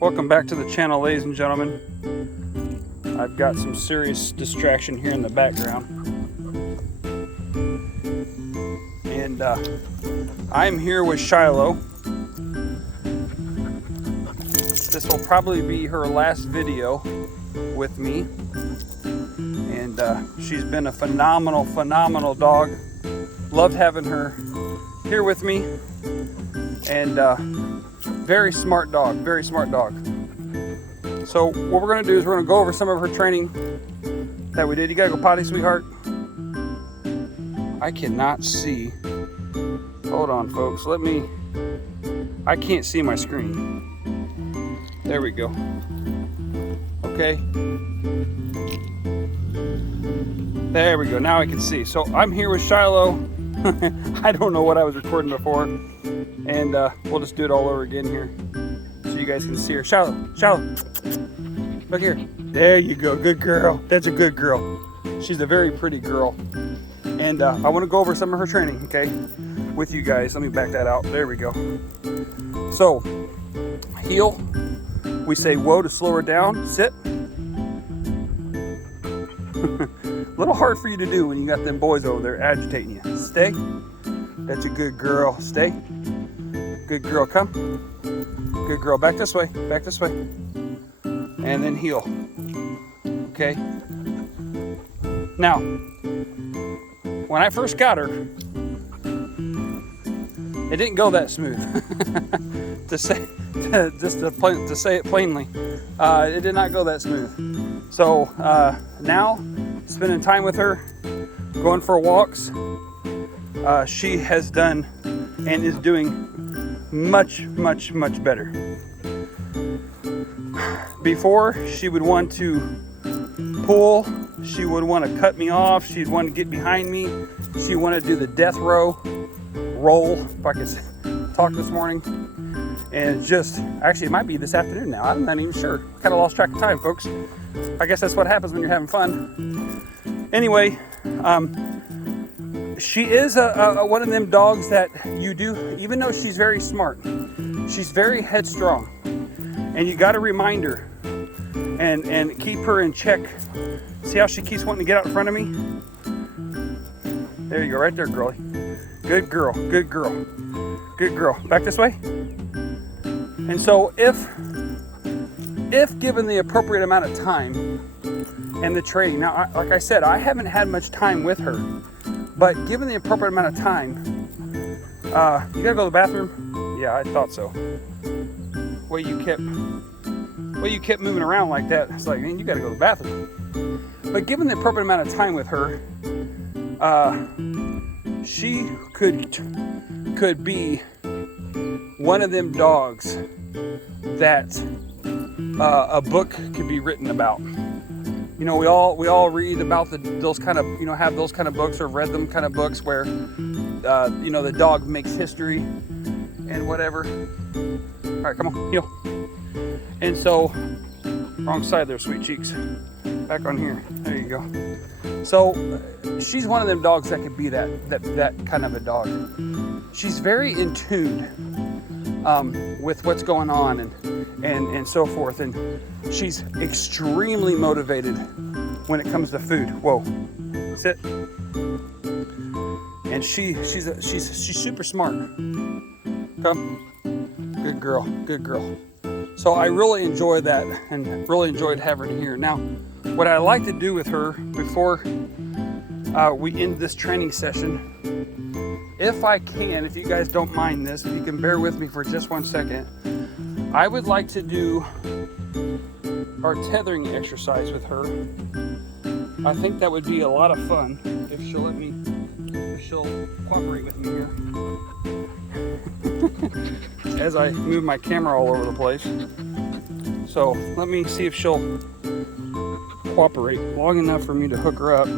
Welcome back to the channel, ladies and gentlemen. I've got some serious distraction here in the background. And I'm here with Shiloh. This will probably be her last video with me. And she's been a phenomenal dog. Loved having her here with me. And very smart dog, very smart dog. So what we're gonna do is we're gonna go over some of her training that we did. You gotta go potty, sweetheart. I cannot see. Hold on, folks. I can't see my screen. There we go. Okay. There we go. Now I can see. So I'm here with Shiloh. I don't know what I was recording before. And we'll just do it all over again here so you guys can see her. Shiloh, look here. There you go. Good girl. That's a good girl. She's a very pretty girl. And I want to go over some of her training, okay, with you guys. Let me back that out. There we go. So, heel. We say whoa to slow her down. Sit. A little hard for you to do when you got them boys over there agitating you. Stay. That's a good girl. Stay. Good girl. Come. Good girl. Back this way. Back this way. And then heel. Okay. Now, when I first got her, it didn't go that smooth. to say it plainly, it did not go that smooth. So now, spending time with her, going for walks, she has done and is doing much better. Before, she would want to pull, she would want to cut me off, she'd want to get behind me, she wanted to do the death roll, if I could talk this morning. And actually it might be this afternoon now, I'm not even sure. Kind of lost track of time, folks. I guess that's what happens when you're having fun. Anyway, she is one of them dogs that you do, even though she's very smart, she's very headstrong. And you got to remind her and keep her in check. See how she keeps wanting to get out in front of me? There you go, right there, girlie. Good girl, good girl, good girl. Back this way. And so if given the appropriate amount of time and the training, now, like I said, I haven't had much time with her, but given the appropriate amount of time, you gotta go to the bathroom? Yeah, I thought so. Way you kept moving around like that, it's like, man, you gotta go to the bathroom. But given the appropriate amount of time with her, she could be one of them dogs that a book could be written about. You know, we all read about those kind of, you know, have those kind of books or read them kind of books where, you know, the dog makes history and whatever. All right, come on, heel. And so, wrong side there, sweet cheeks. Back on here. There you go. So, she's one of them dogs that could be that kind of a dog. She's very in tune with what's going on and so forth, and she's extremely motivated when it comes to food. Whoa, sit. And she's super smart. Come, good girl, good girl. So I really enjoy that and really enjoyed having her here. Now, what I like to do with her before we end this training session, if I can, if you guys don't mind this, if you can bear with me for just 1 second, I would like to do our tethering exercise with her. I think that would be a lot of fun if she'll cooperate with me here. As I move my camera all over the place. So let me see if she'll cooperate long enough for me to hook her up.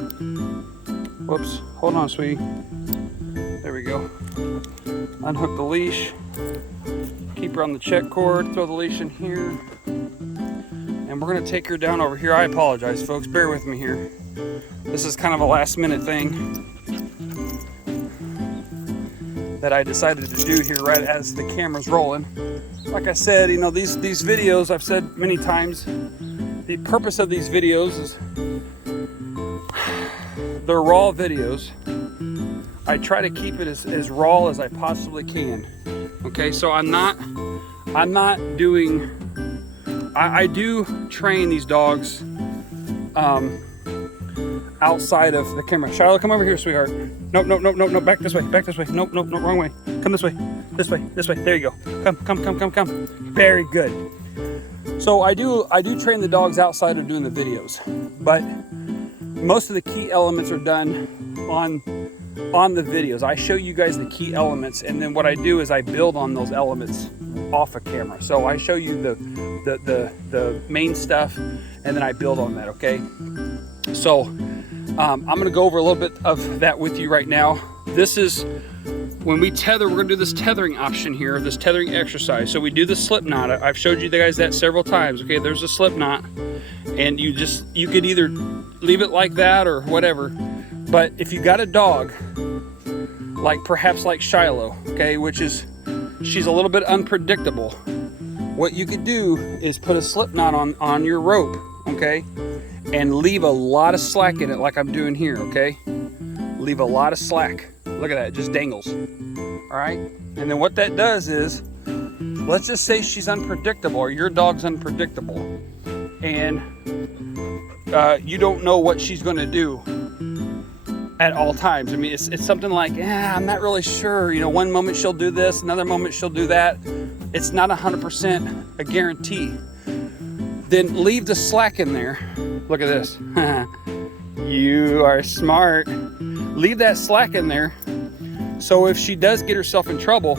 Whoops, hold on, sweetie. There we go. Unhook the leash. Keep her on the check cord. Throw the leash in here. And we're gonna take her down over here. I apologize, folks. Bear with me here. This is kind of a last minute thing that I decided to do here right as the camera's rolling. like I said, you know, these videos, I've said many times, the purpose of these videos is they're raw videos. I try to keep it as raw as I possibly can. Okay, so I'm not doing, I do train these dogs outside of the camera. Shiloh, come over here, sweetheart. Nope, nope, nope, nope, nope, back this way, back this way. Nope, nope, nope, wrong way. Come this way, this way, this way. There you go. Come. Very good. So I do train the dogs outside of doing the videos, but most of the key elements are done on the videos. I show you guys the key elements, and then what I do is I build on those elements off of camera. So I show you the main stuff, and then I build on that. Okay. So I'm going to go over a little bit of that with you right now. This is when we tether. We're going to do this tethering option here, this tethering exercise. So we do the slip knot. I've showed you guys that several times. Okay, there's a slip knot, and you could either leave it like that or whatever. But if you got a dog perhaps like Shiloh, okay, which is, she's a little bit unpredictable, what you could do is put a slip knot on your rope, okay, and leave a lot of slack in it like I'm doing here, okay? Leave a lot of slack. Look at that, it just dangles. All right, and then what that does is, let's just say she's unpredictable, or your dog's unpredictable, and you don't know what she's gonna do at all times. I mean, it's something like, I'm not really sure. You know, one moment she'll do this, another moment she'll do that. It's not 100% a guarantee. Then leave the slack in there. Look at this. You are smart. Leave that slack in there, so if she does get herself in trouble,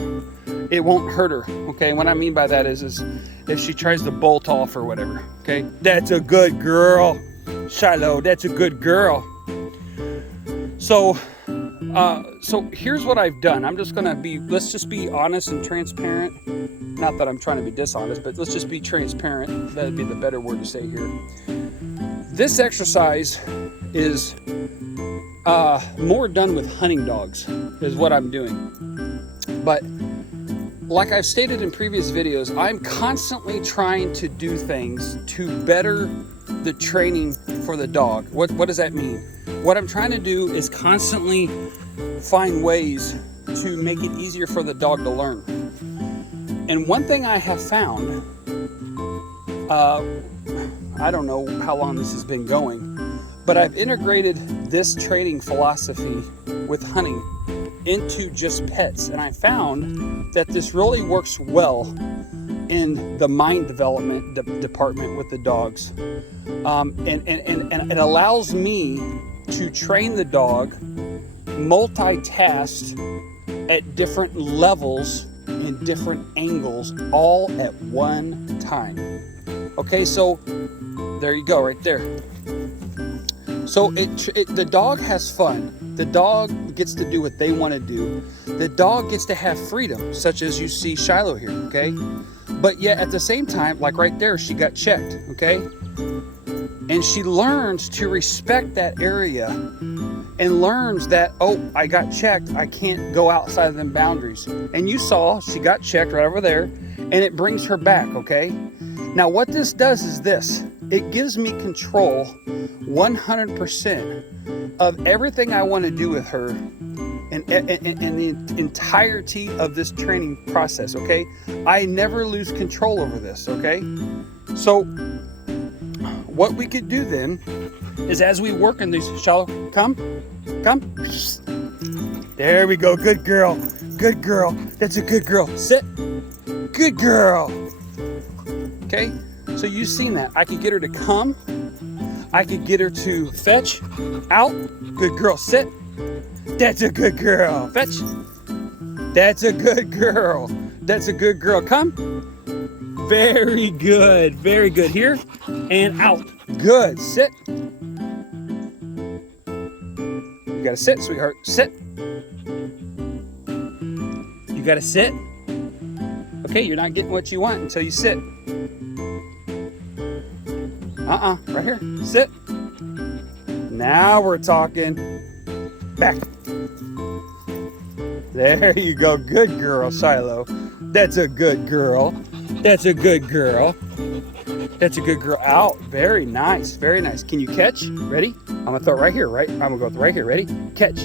it won't hurt her. Okay, what I mean by that is if she tries to bolt off or whatever. Okay, that's a good girl, Shiloh. That's a good girl. So here's what I've done. I'm just gonna let's just be honest and transparent. Not that I'm trying to be dishonest, but let's just be transparent. That'd be the better word to say here. This exercise is more done with hunting dogs, is what I'm doing. But like I've stated in previous videos, I'm constantly trying to do things to better the training for the dog. What does that mean? What I'm trying to do is constantly find ways to make it easier for the dog to learn. And one thing I have found, I don't know how long this has been going, but I've integrated this training philosophy with hunting into just pets. And I found that this really works well in the mind development department with the dogs. And it allows me to train the dog multitask at different levels in different angles all at one time. Okay, so there you go right there. So the dog has fun. The dog gets to do what they want to do. The dog gets to have freedom, such as you see Shiloh here, okay? But yet at the same time, like right there, she got checked, okay? And she learns to respect that area and learns that, oh, I got checked, I can't go outside of them boundaries. And you saw she got checked right over there, and it brings her back, okay? Now what this does is this. It gives me control 100% of everything I want to do with her and the entirety of this training process, okay? I never lose control over this, okay? So what we could do then is, as we work in these, Shiloh, come. There we go, good girl, that's a good girl, sit, good girl. Okay, so you've seen that. I could get her to come, I could get her to fetch, out, good girl, sit, that's a good girl, fetch, that's a good girl, come, very good, here, and out, good, sit, you gotta sit, sweetheart, sit, you gotta sit, okay, you're not getting what you want until you sit, right here, sit, now we're talking, back, there you go, good girl, Shiloh, that's a good girl, That's a good girl. That's a good girl. Out. Very nice. Very nice. Can you catch? Ready? I'm going to throw it right here, right? I'm going to go right here. Ready? Catch.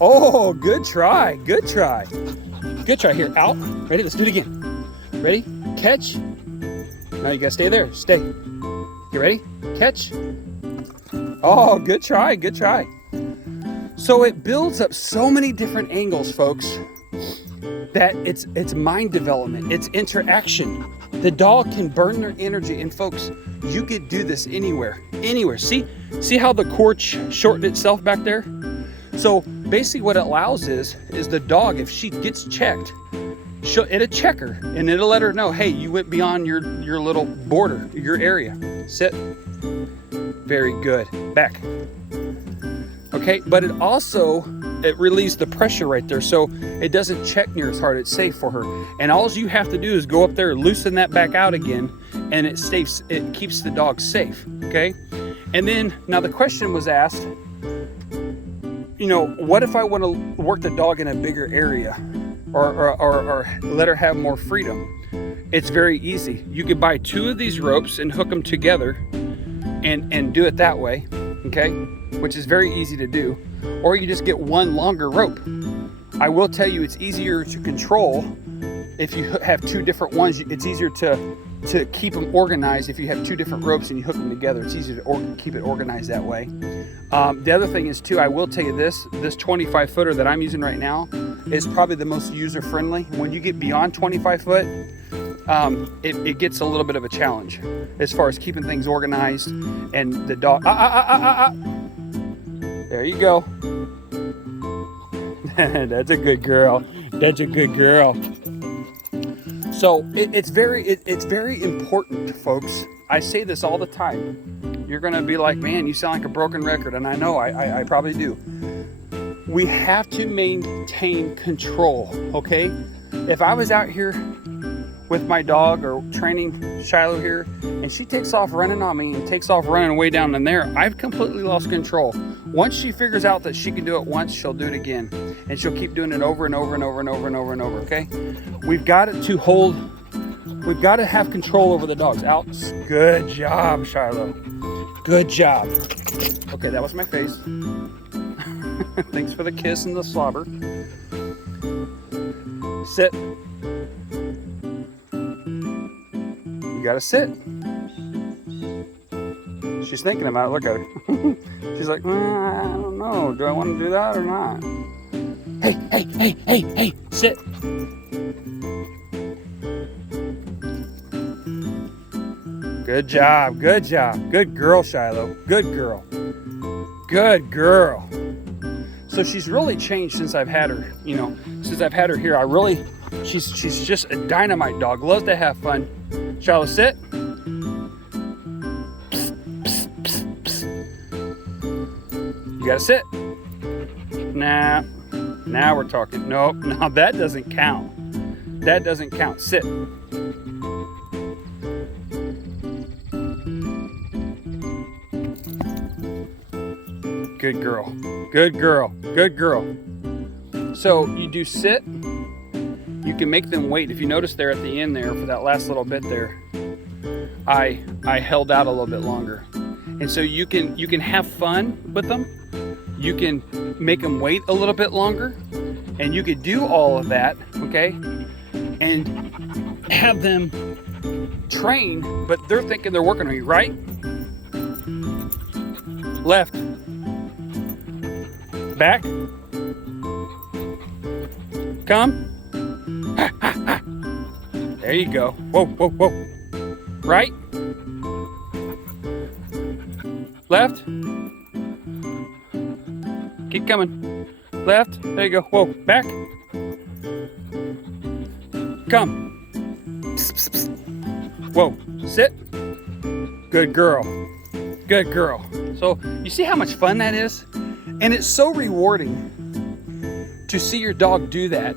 Oh, good try. Good try. Good try. Here. Out. Ready? Let's do it again. Ready? Catch. Now you got to stay there. Stay. You ready? Catch. Oh, good try. Good try. So it builds up so many different angles, folks, that it's mind development. It's interaction. The dog can burn their energy. And folks, you could do this anywhere. Anywhere. See how the cord shortened itself back there? So basically what it allows is the dog, if she gets checked, it'll check her and it'll let her know, hey, you went beyond your little border, your area. Sit. Very good. Back. Okay, but it relieves the pressure right there, so it doesn't check near as hard. It's safe for her. And all you have to do is go up there, loosen that back out again, and it keeps the dog safe. Okay? And then now the question was asked, what if I want to work the dog in a bigger area or let her have more freedom? It's very easy. You could buy 2 of these ropes and hook them together and do it that way, okay? Which is very easy to do. Or you just get 1 longer rope. I will tell you, it's easier to control if you have 2 different ones. It's easier to keep them organized if you have 2 different ropes and you hook them together. It's easier to keep it organized that way. The other thing is too, I will tell you this 25 footer that I'm using right now is probably the most user friendly. When you get beyond 25 foot, it gets a little bit of a challenge as far as keeping things organized and the dog. There you go. That's a good girl. That's a good girl. So it's very important, folks. I say this all the time. You're gonna be like, man, you sound like a broken record, and I know I probably do. We have to maintain control, okay? If I was out here with my dog or training Shiloh here, and she takes off running on me and takes off running way down in there, I've completely lost control. Once she figures out that she can do it once, she'll do it again. And she'll keep doing it over and over and over and over and over and over, okay? We've got to have control over the dogs. Out. Good job, Shiloh. Good job. Okay, that was my face. Thanks for the kiss and the slobber. Sit. You gotta sit. She's thinking about it. Look at her. She's like, I don't know. Do I want to do that or not? Hey, sit. Good job. Good job. Good girl, Shiloh. Good girl. Good girl. So she's really changed since I've had her. Since I've had her here, she's just a dynamite dog. Loves to have fun. Shiloh, sit. You gotta sit. Nah. Now we're talking. Nope. No, that doesn't count. That doesn't count. Sit. Good girl. Good girl. Good girl. So you do sit. You can make them wait. If you notice there at the end there for that last little bit there, I held out a little bit longer. And so you can have fun with them. You can make them wait a little bit longer. And you could do all of that, okay? And have them train, but they're thinking they're working on you, right? Left. Back. Come. There you go. Whoa, whoa, whoa. Right. Left. Keep coming. Left. There you go. Whoa. Back. Come. Psst, psst, psst. Whoa. Sit. Good girl. Good girl. So you see how much fun that is? And it's so rewarding to see your dog do that.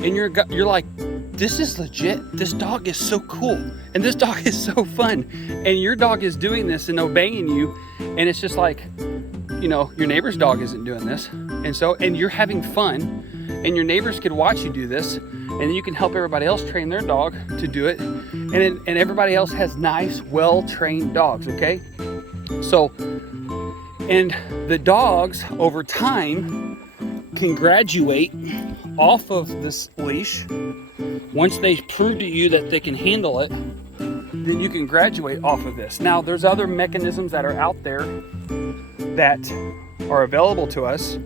And you're like, this is legit. This dog is so cool. And this dog is so fun. And your dog is doing this and obeying you. And it's just like, your neighbor's dog isn't doing this. And you're having fun. And your neighbors could watch you do this. and then you can help everybody else train their dog to do it, and everybody else has nice, well-trained dogs, okay? So, and the dogs over time can graduate off of this leash. Once they prove to you that they can handle it, then you can graduate off of this. Now, there's other mechanisms that are out there that are available to us.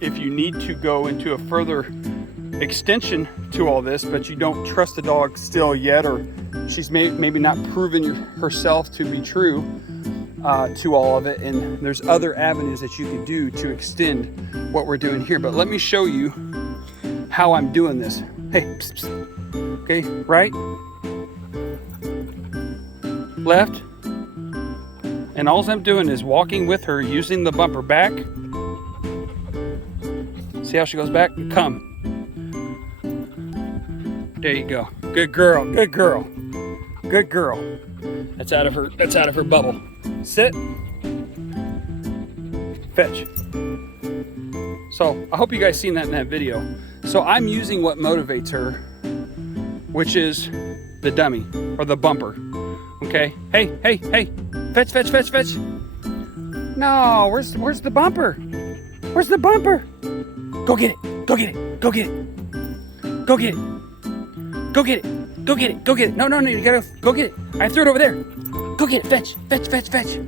If you need to go into a further extension to all this, but you don't trust the dog still yet, or she's maybe not proven herself to be true to all of it, and there's other avenues that you can do to extend what we're doing here. But let me show you how I'm doing this. Hey, psst, psst. Okay, right, left, and all I'm doing is walking with her using the bumper back. See how she goes back? Come. There you go. Good girl. Good girl. Good girl. That's out of her bubble. Sit. Fetch. So I hope you guys seen that in that video. So I'm using what motivates her, which is the dummy or the bumper. Okay. Hey, hey, hey. Fetch, fetch, fetch, fetch. No, where's the bumper? Where's the bumper? Go get it. Go get it. Go get it. Go get it. Go get it. Go get it. Go get it. No, you gotta go get it. I threw it over there. Go get it. Fetch. Fetch, fetch, fetch.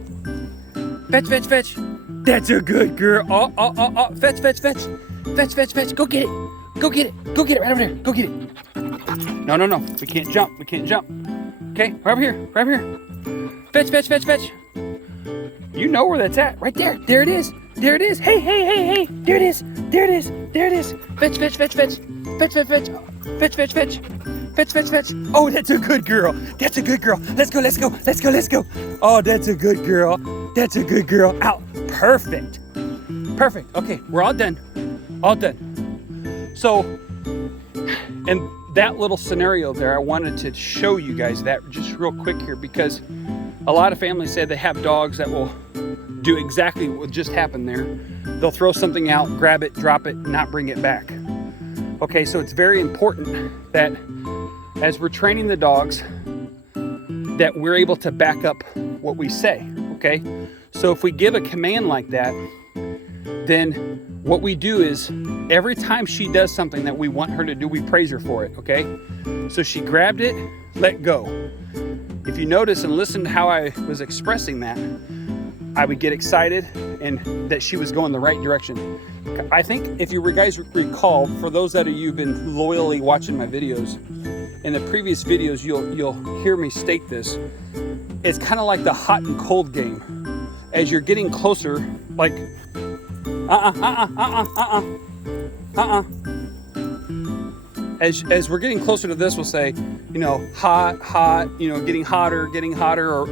Fetch, fetch, fetch. That's a good girl. Oh. Fetch, fetch, fetch. Fetch, fetch, fetch. Go get it. Go get it. Go get it right over there. Go get it. No. We can't jump. We can't jump. Okay, right over here. Right over here. Fetch, fetch, fetch, fetch. You know where that's at. Right there. There it is. There it is. Hey. There it is. There it is. There it is. Fetch, fetch, fetch, fetch. Fetch, fetch, fetch. Fetch, fetch, fetch. Fetch, fetch, fetch. Oh, that's a good girl. That's a good girl. Let's go, let's go, let's go, let's go. Oh, that's a good girl. That's a good girl. Out. Perfect. Perfect. Okay, we're all done. All done. So, and that little scenario there, I wanted to show you guys that just real quick here, because a lot of families say they have dogs that will do exactly what just happened there. They'll throw something out, grab it, drop it, not bring it back. Okay, so it's very important that as we're training the dogs, that we're able to back up what we say, okay? So if we give a command like that, then what we do is every time she does something that we want her to do, we praise her for it, okay? So she grabbed it, let go. If you notice and listen to how I was expressing that, I would get excited and that she was going the right direction. I think if you guys recall, for those that of you who've been loyally watching my videos, in the previous videos you'll hear me state this. It's kind of like the hot and cold game. As you're getting closer, like As we're getting closer to this, we'll say, hot, getting hotter, or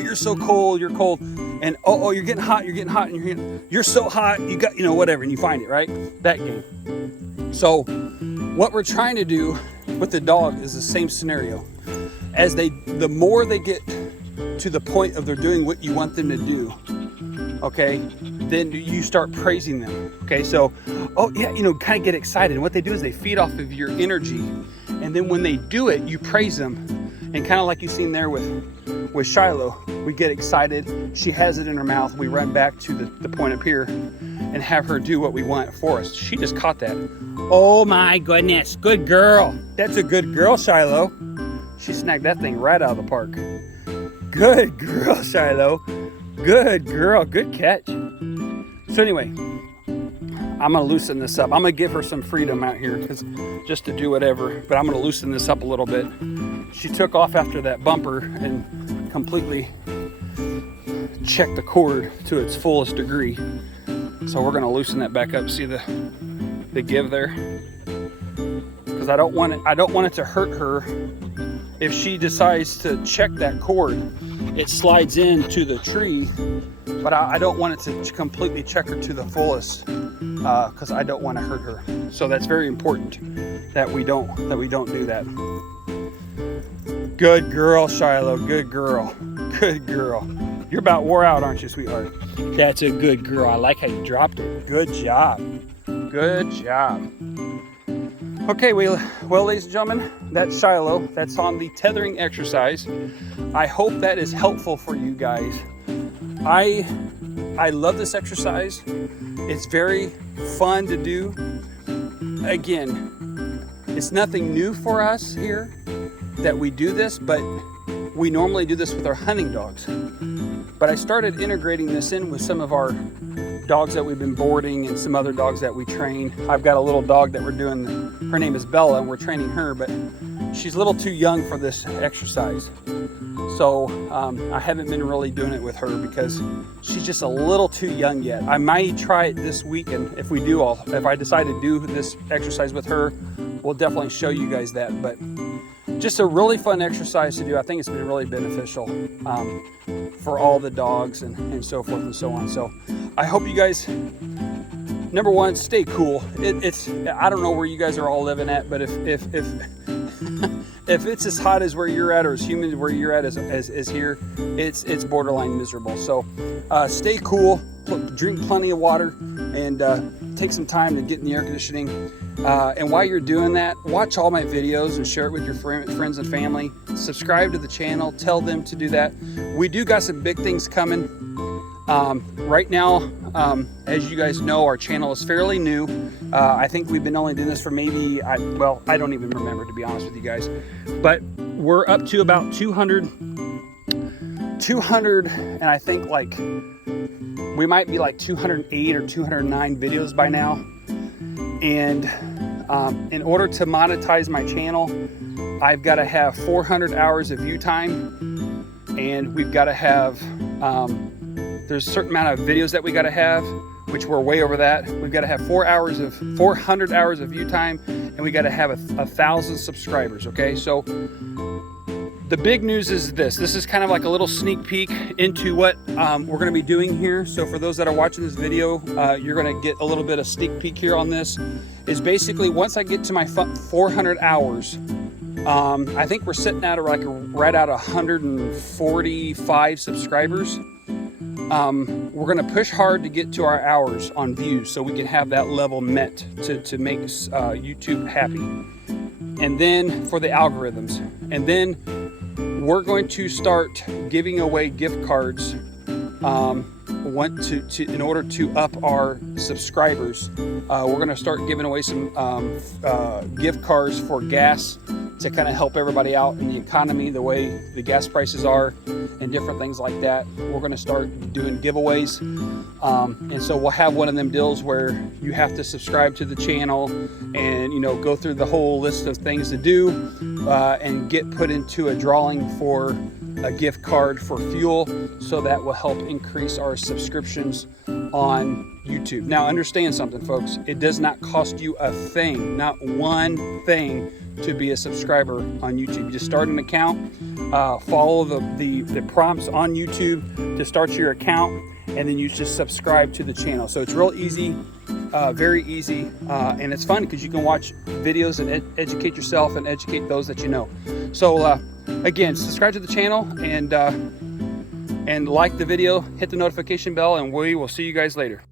you're so cold, you're cold, and you're getting hot, and you're so hot, you got, whatever, and you find it, right? That game. So what we're trying to do with the dog is the same scenario. The more they get to the point of they're doing what you want them to do, okay, then you start praising them. Okay, so kind of get excited, and what they do is they feed off of your energy, and then when they do it, you praise them. And kind of like you've seen there with Shiloh, we get excited, she has it in her mouth, we run back to the point up here and have her do what we want for us. She just caught that. Oh my goodness, good girl. That's a good girl, Shiloh. She snagged that thing right out of the park. Good girl, Shiloh. Good girl, good catch. So anyway, I'm gonna loosen this up. I'm gonna give her some freedom out here, just to do whatever, but I'm gonna loosen this up a little bit. She took off after that bumper and completely checked the cord to its fullest degree. So we're gonna loosen that back up. See the give there? Because I don't want it to hurt her. If she decides to check that cord, it slides into the tree, but I don't want it to completely check her to the fullest, because I don't want to hurt her. So that's very important that we don't do that. Good girl, Shiloh. Good girl. Good girl. You're about wore out, aren't you, sweetheart? That's a good girl. I like how you dropped it. Good job. Good job. Okay, well, ladies and gentlemen, that's Shiloh. That's on the tethering exercise. I hope that is helpful for you guys. I love this exercise. It's very fun to do. Again, it's nothing new for us here that we do this, but we normally do this with our hunting dogs. But I started integrating this in with some of our dogs that we've been boarding and some other dogs that we train. I've got a little dog that we're doing, her name is Bella, and we're training her, but she's a little too young for this exercise. So I haven't been really doing it with her because she's just a little too young yet. I might try it this week, and if I decide to do this exercise with her, we'll definitely show you guys that. But just a really fun exercise to do. I think it's been really beneficial for all the dogs and so forth and so on. So I hope you guys, number one, stay cool. I don't know where you guys are all living at, but if if it's as hot as where you're at or as humid as where you're at as here, it's borderline miserable. So stay cool, drink plenty of water, and take some time to get in the air conditioning. And while you're doing that, watch all my videos and share it with your friends and family. Subscribe to the channel, tell them to do that. We do got some big things coming. Right now, as you guys know, our channel is fairly new. I think we've been only doing this for maybe, I don't even remember, to be honest with you guys. But we're up to about 200, and I think like we might be like 208 or 209 videos by now. And in order to monetize my channel, I've got to have 400 hours of view time, and we've got to have, there's a certain amount of videos that we got to have, which we're way over that. We've got to have 400 hours of view time, and we got to have 1,000 subscribers. Okay, so the big news is this. This is kind of like a little sneak peek into what we're going to be doing here. So for those that are watching this video, you're going to get a little bit of sneak peek here on this. Is basically once I get to my 400 hours, I think we're sitting at like right at 145 subscribers. We're going to push hard to get to our hours on views so we can have that level met to make YouTube happy. And then for the algorithms, and then we're going to start giving away gift cards in order to up our subscribers. We're going to start giving away some gift cards for gas to kind of help everybody out in the economy, the way the gas prices are and different things like that. We're going to start doing giveaways. And so we'll have one of them deals where you have to subscribe to the channel and, go through the whole list of things to do and get put into a drawing for a gift card for fuel, so that will help increase our subscriptions on YouTube. Now understand something, folks. It does not cost you a thing, not one thing, to be a subscriber on YouTube. You just start an account, follow the prompts on YouTube to start your account, and then you just subscribe to the channel. So it's real easy, very easy, and it's fun because you can watch videos and educate yourself and educate those that you know. So again, subscribe to the channel and like the video, hit the notification bell, and we will see you guys later.